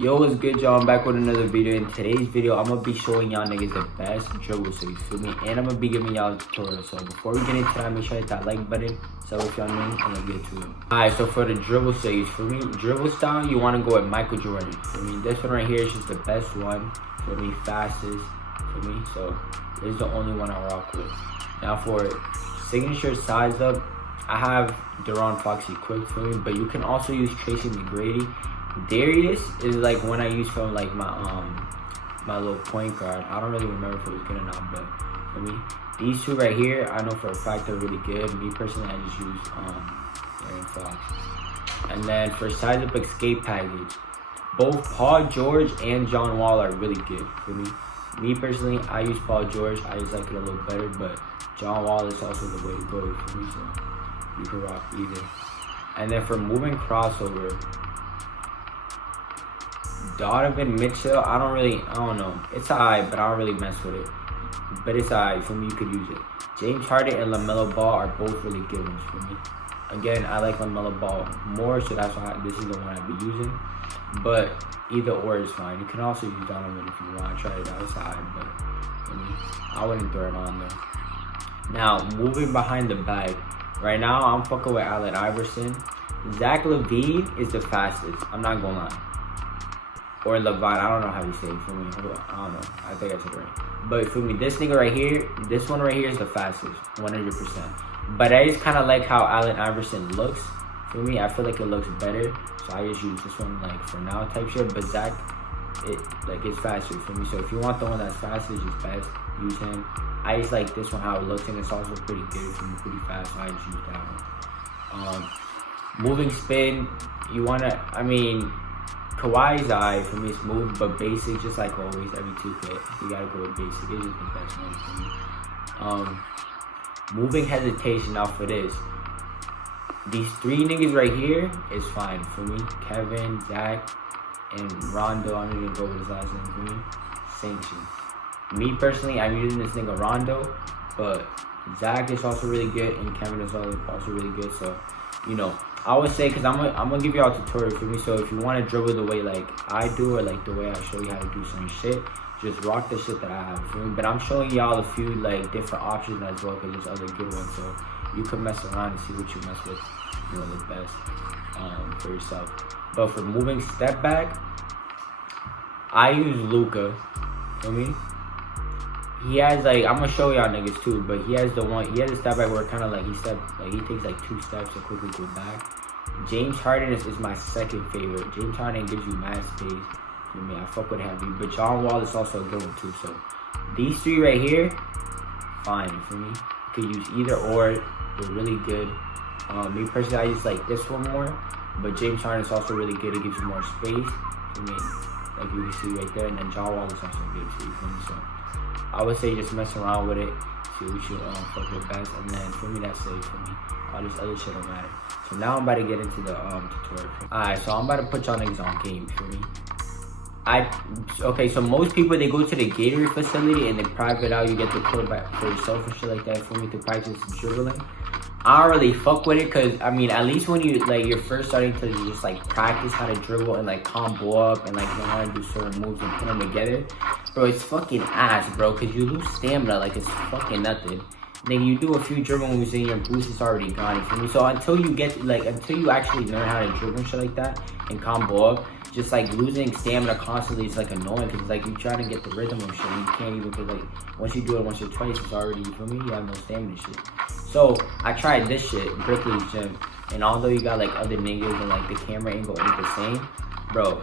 Yo, what's good, y'all? I'm back with another video. In today's video, I'm gonna be showing y'all niggas the best dribble, so you feel me? And I'm gonna be giving y'all a tutorial. So before we get into that, make sure you hit that like button. So if y'all new, I'm gonna get to it. Alright, so for the dribble stage, for me, dribble style, you wanna go with Michael Jordan. For me, this one right here is just the best one. For me, fastest. For me, so this is the only one I rock with. Now for signature size up, I have De'Ron Foxy Quick for me, but you can also use Tracy McGrady. Darius is like one I use from like my little point guard. I don't really remember if it was good or not, but for me, these two right here, I know for a fact they're really good. Me personally, I just use De'Ron Fox. And then for size up escape package, both Paul George and John Wall are really good for me. Me personally, I use Paul George. I just like it a little better, but John Wall is also the way to go for me, so you can rock either. And then for moving crossover, Donovan Mitchell, I don't know. It's alright, but I don't really mess with it. But it's alright, for me, you could use it. James Harden and LaMelo Ball are both really good ones for me. Again, I like LaMelo Ball more, so that's why this is the one I'd be using. But either or is fine. You can also use Donovan if you want to try it outside, but for me, I wouldn't throw it on there. Now, moving behind the bag. Right now, I'm fucking with Allen Iverson. Zach LaVine is the fastest. I'm not gonna lie. Or Levine, I don't know how you say it for me. I don't know. I think I said it right. But for me, this nigga right here, this one right here is the fastest, 100%. But I just kind of like how Allen Iverson looks. For me, I feel like it looks better. So I just use this one like for now type shit. But Zach, it's faster for me. So if you want the one that's fastest, just best, use him. I just like this one how it looks, and it's also pretty good for me, pretty fast. So I just use that one. Moving spin, you wanna, Kawhi's eye for me is smooth, but basic, just like always, every 2K. You gotta go with basic. It's just the best one for me. Moving hesitation out for this. These three niggas right here is fine for me. Kevin, Zach, and Rondo. I'm gonna go with his last name for me. Sanction. Me personally, I'm using this nigga Rondo, but Zach is also really good, and Kevin is also really good. So, you know, I would say, because I'm gonna give y'all a tutorial for me, so if you want to dribble the way like I do, or like the way I show you how to do some shit, just rock the shit that I have for me. But I'm showing y'all a few like different options as well, because there's other good ones, so you can mess around and see what you mess with, you know, the best for yourself. But for moving step back, I use Luka for me. He has like, I'm gonna show y'all niggas too, but he has a step back where kind of like he takes like 2 steps to quickly go back. James Harden is my second favorite. James Harden gives you mad space for me. I fuck with heavy, but John Wall is also a good one too. So these three right here, fine for me. You could use either or. They're really good. Me personally, I just like this one more, but James Harden is also really good. It gives you more space for me, like you can see right there. And then John Wall is also good too for me. So I would say just mess around with it, see what you fuck with best, and then for me that's safe for me. All this other shit don't matter. So now I'm about to get into the tutorial. Alright, so I'm about to put y'all niggas on game for me. Okay, so most people, they go to the Gatorade facility and they private out. You get the court back for yourself and shit like that for me to practice dribbling. I don't really fuck with it, because at least when you're first starting to just like practice how to dribble and like combo up and like know how to do certain moves and put them together, bro, it's fucking ass, bro, because you lose stamina like it's fucking nothing. Then you do a few dribble moves and your boost is already gone for me. So until you actually learn how to dribble and shit like that and combo up, just like losing stamina constantly is like annoying, because like you try to get the rhythm of shit and you can't even, because like once you do it once or twice, it's already, for me, you have no stamina shit. So I tried this shit, Brickley's gym, and although you got like other niggas and like the camera angle ain't the same, bro,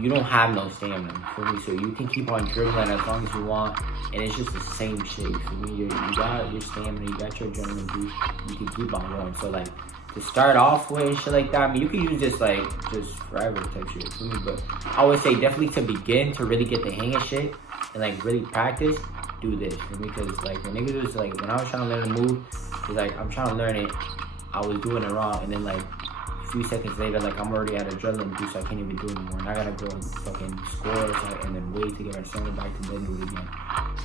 you don't have no stamina for me. So you can keep on dribbling as long as you want, and it's just the same shit for me. You got your stamina, you got your adrenaline boost, you can keep on going. So like to start off with and shit like that, you can use this like just forever type shit for me. But I would say definitely to begin, to really get the hang of shit and like really practice, do this for me. Because like when niggas was like, when I was trying to learn a move, it's like I'm trying to learn it, I was doing it wrong, and then like a few seconds later, like I'm already at adrenaline boost, so I can't even do it anymore, and I gotta go and fucking score and then wait to get my stamina back to then do it again.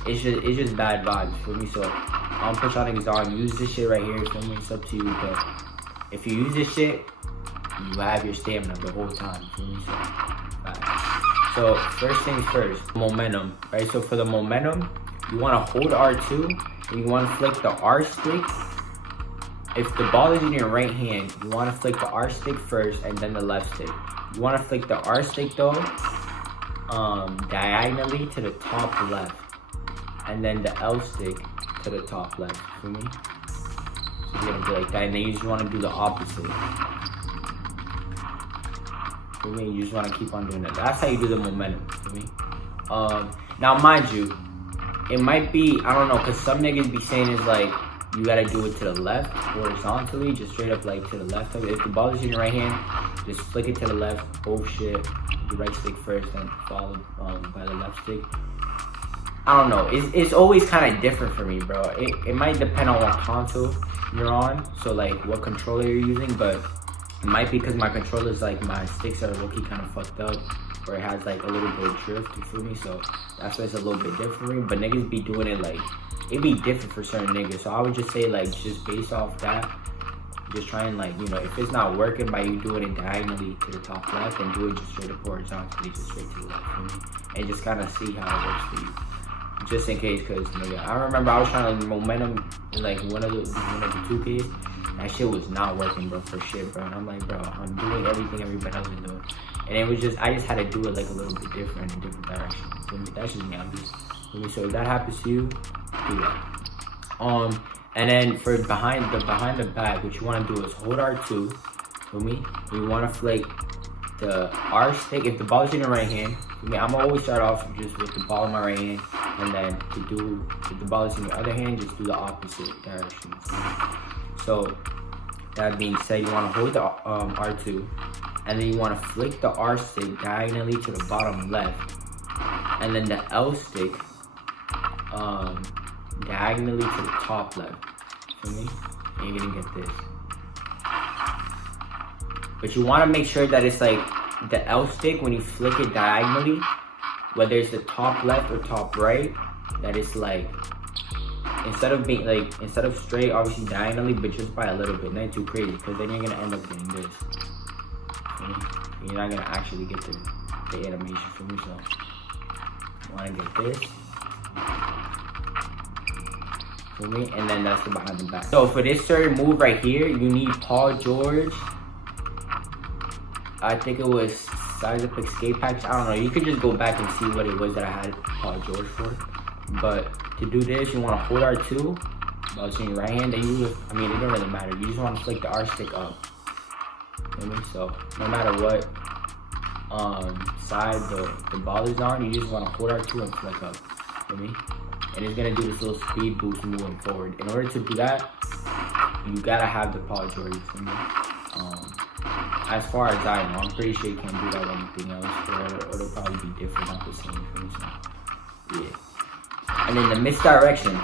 It's just bad vibes for me. So I'm push y'all niggas on, use this shit right here for me. It's up to you, but if you use this shit, you have your stamina the whole time. For me, so So first things first, momentum, right? So for the momentum, you want to hold R2 and you want to flick the R stick. If the ball is in your right hand, you want to flick the R stick first and then the left stick. You want to flick the R stick though, diagonally to the top left, and then the L stick to the top left. Feel me? So you're gonna be like that, and then you just want to do the opposite. Feel me? You just want to keep on doing that. That's how you do the momentum. Feel me? Now mind you, it might be, I don't know, cause some niggas be saying it's like you gotta do it to the left horizontally, just straight up like to the left of it. If the ball is in your right hand, just flick it to the left, both shit. The right stick first, then followed by the left stick. I don't know. It's always kind of different for me, bro. It might depend on what console you're on, so like what controller you're using, but it might be because my controllers, like my sticks are low-key kind of fucked up, or it has like a little bit of drift, you feel me? So that's why it's a little bit different for me. But niggas be doing it like, it'd be different for certain niggas. So I would just say like, just based off that, just try and like, you know, if it's not working by you doing it diagonally to the top left, and do it just straight up horizontally, just straight to the left, for me, and just kind of see how it works for you, just in case. Cause nigga, I remember I was trying to momentum in like one of the 2Ks. That shit was not working, bro, for shit, bro. And I'm like, bro, I'm doing everything everybody else is doing, and it was just, I just had to do it like a little bit different in a different direction. For me, that's just me. I'm just, for me. So if that happens to you, do that. And then for behind the back, what you want to do is hold R2, feel me? You want to flick the R stick. If the ball is in your right hand, feel me? I'm gonna always start off just with the ball in my right hand, and then if the ball is in your other hand, just do the opposite direction. So that being said, you want to hold the R2, and then you want to flick the R stick diagonally to the bottom left, and then the L stick diagonally to the top left. Feel me? And you're gonna get this. But you want to make sure that it's like the L stick, when you flick it diagonally, whether it's the top left or top right, that it's like, instead of straight, obviously diagonally, but just by a little bit, not too crazy, because then you're gonna end up getting this. You're not gonna actually get the animation for me. So you wanna get this, for me, and then that's the behind the back. So for this certain move right here, you need Paul George. I think it was size up escape package. I don't know. You could just go back and see what it was that I had Paul George for. But to do this, you want to hold R2, while it's in your right hand. Then you, I mean, it don't really matter. You just want to flick the R stick up. You know what I mean? So no matter what side the ball is on, you just want to hold R2 and flick up. You know what I mean? And it's gonna do this little speed boost moving forward. In order to do that, you gotta have the Paul George. You know? As far as I know, I'm pretty sure you can't do that with anything else, or it'll probably be different, not the same. So, yeah. And then the misdirection.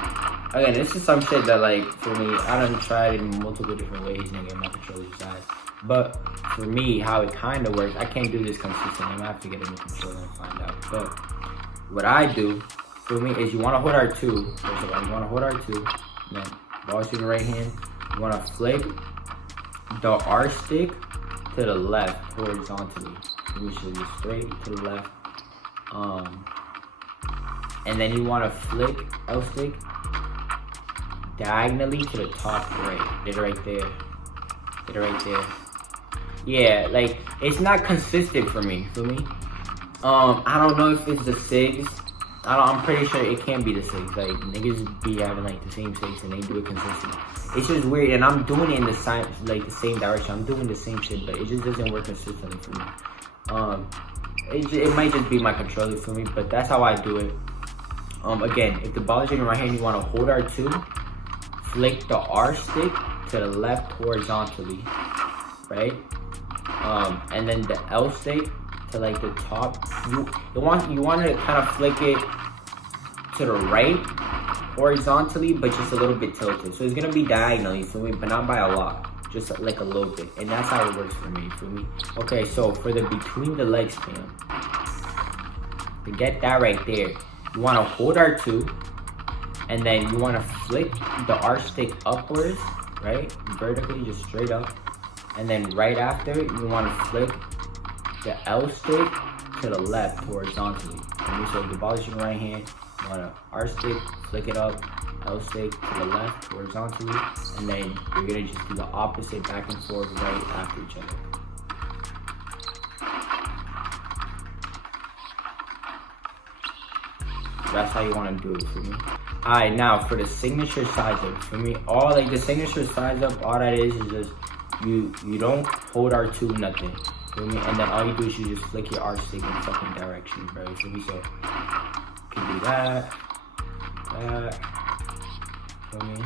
Again, this is some shit that, like, for me, I done tried it in multiple different ways, nigga, my controller's side. But for me, how it kind of works, I can't do this consistently. I'm gonna have to get a new controller and find out. But what I do, for me, is you want to hold R2. First of all, you want to hold R2. Then ball in your right hand. You want to flick the R stick to the left horizontally. You should be straight to the left. And then you want to flick L stick diagonally to the top right. Get it right there. Get it right there. Yeah, like, it's not consistent for me. Feel me? I don't know if it's the sigs. I'm pretty sure it can't be the sigs. Like, niggas be having like the same sigs and they do it consistently. It's just weird, and I'm doing it in the same direction. I'm doing the same shit, but it just doesn't work consistently for me. It might just be my controller for me, but that's how I do it. Again, if the ball is in your right hand, you want to hold R2, flick the R stick to the left horizontally, right? And then the L stick to like the top. You want to kind of flick it to the right horizontally, but just a little bit tilted. So it's gonna be diagonally for me, but not by a lot, just like a little bit. And that's how it works for me. Okay, so for the between the legs spam, to get that right there, you want to hold R2, and then you want to flick the R stick upwards, right, vertically, just straight up. And then right after, you want to flick the L stick to the left horizontally. So the ball is in your right hand, you want to R stick, flick it up, L stick to the left horizontally, and then you're going to just do the opposite back and forth right after each other. That's how you want to do it for me. Alright, now for the signature size up, for me, all like the signature size up, all that is just you don't hold R2 nothing. For me, and then all you do is you just flick your R stick in fucking direction, bro. For me, so you can do that, for me,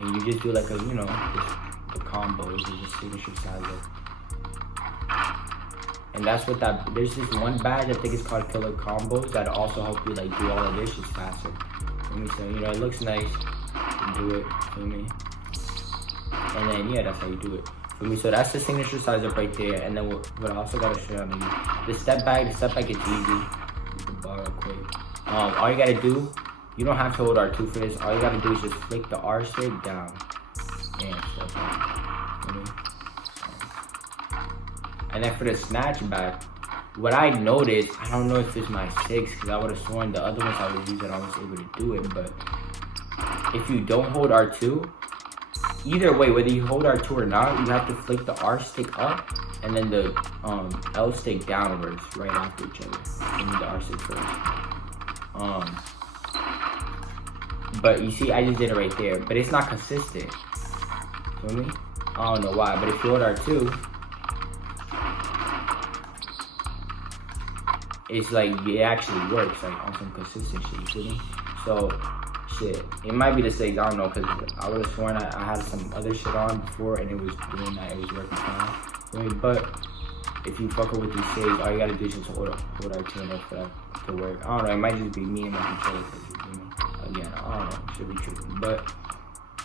and you just do like a, you know, just the combos, is the signature size up. And that's what that, there's this one badge, I think it's called Killer Combos, that'll also help you like do all of this just faster. Feel me? So, you know, it looks nice, you do it, feel me? And then, yeah, that's how you do it. Feel me? So that's the signature size up right there. And then what I also gotta show you, the step back is easy. You can borrow quick. All you gotta do, you don't have to hold R2 for this, all you gotta do is just flick the R stick down. And step back. Feel me? And then for the snatch back, what I noticed, I don't know if it's my sigs, because I would have sworn the other ones I was using, I was able to do it, but if you don't hold R2, either way, whether you hold R2 or not, you have to flick the R stick up, and then the L stick downwards, right after each other. You need the R stick first. But you see, I just did it right there, but it's not consistent. Feel me? I don't know why, but if you hold R2, it's like, it actually works, like, on some consistent shit, you feel me? So, shit, it might be the sigs, I don't know, because I would have sworn I had some other shit on before, and it was doing that, it was working fine. But, if you fuck with these sigs, all you gotta do is just hold R2 enough for that to work. I don't know, it might just be me and my controller, because you feel me? Again, I don't know, it should be tricky, but,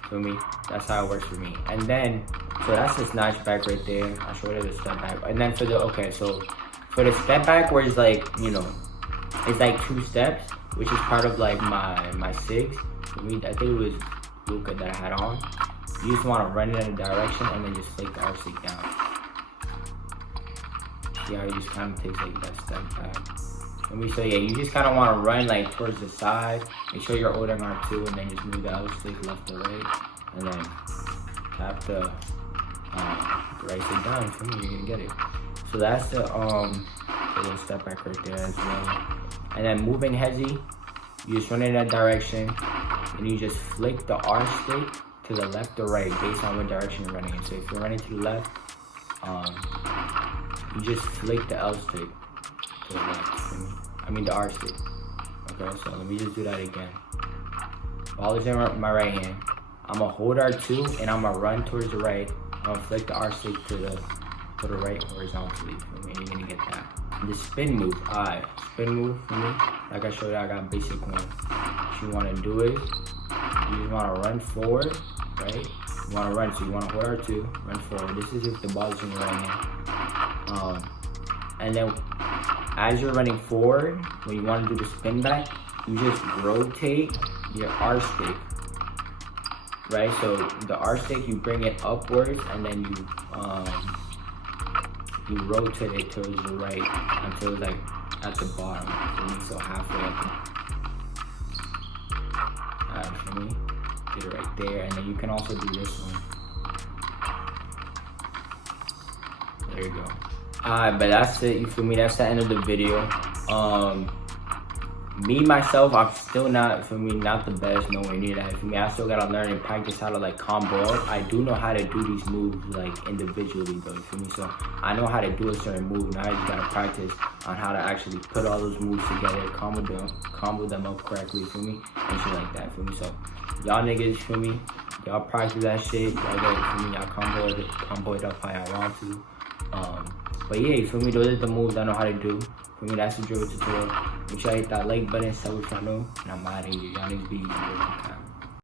feel me? That's how it works for me. And then, so that's the snatch back right there. I showed you the step back. And then for the, okay, so, for the step back where it's like, you know, it's like 2 steps, which is part of like my sigs. For me, I think it was Luca that I had on. You just want to run it in a direction and then just flick the R stick down. See how it just kind of takes like that step back. So yeah, you just kind of want to run like towards the side. Make sure you're holding R2 and then just move the L stick left to right. And then tap the right stick down. For me, you're going to get it. So that's the little step back right there as well. And then moving hezzy, you just run in that direction and you just flick the R stick to the left or right based on what direction you're running in. So if you're running to the left, you just flick the L stick to the left. I mean the R stick. Okay, so let me just do that again. Ball is in my right hand. I'm gonna hold R2 and I'm gonna run towards the right. I'm gonna flick the R stick to the right horizontally for me, and you're gonna get that. The spin move, spin move for me, like I showed you, I got basic one. What you wanna do is, you just wanna run forward, right? You wanna run, so you wanna hold R2, run forward. This is if the ball is in your right hand. And then, as you're running forward, when you wanna do the spin back, you just rotate your R stick, right? So the R stick, you bring it upwards, and then you rotate it towards the right until it's like at the bottom, for me, so halfway up. Alright, for me, get it right there, and then you can also do this one. There you go. Alright, but that's it, you feel me? That's the end of the video. Me, myself, I'm still not, for me, not the best, nowhere near that. For me, I still gotta learn and practice how to like combo up. I do know how to do these moves like individually though, for me. So I know how to do a certain move. Now I just gotta practice on how to actually put all those moves together, combo them up correctly, for me, and shit like that, for me. So y'all niggas, for me, y'all practice that shit. Y'all get, for me, y'all combo it up how y'all want to. But yeah, for me, those are the moves I know how to do. For me, that's the drill tutorial. Make sure you hit that like button, sub if you know, and I'm out of here. Y'all niggas be easy.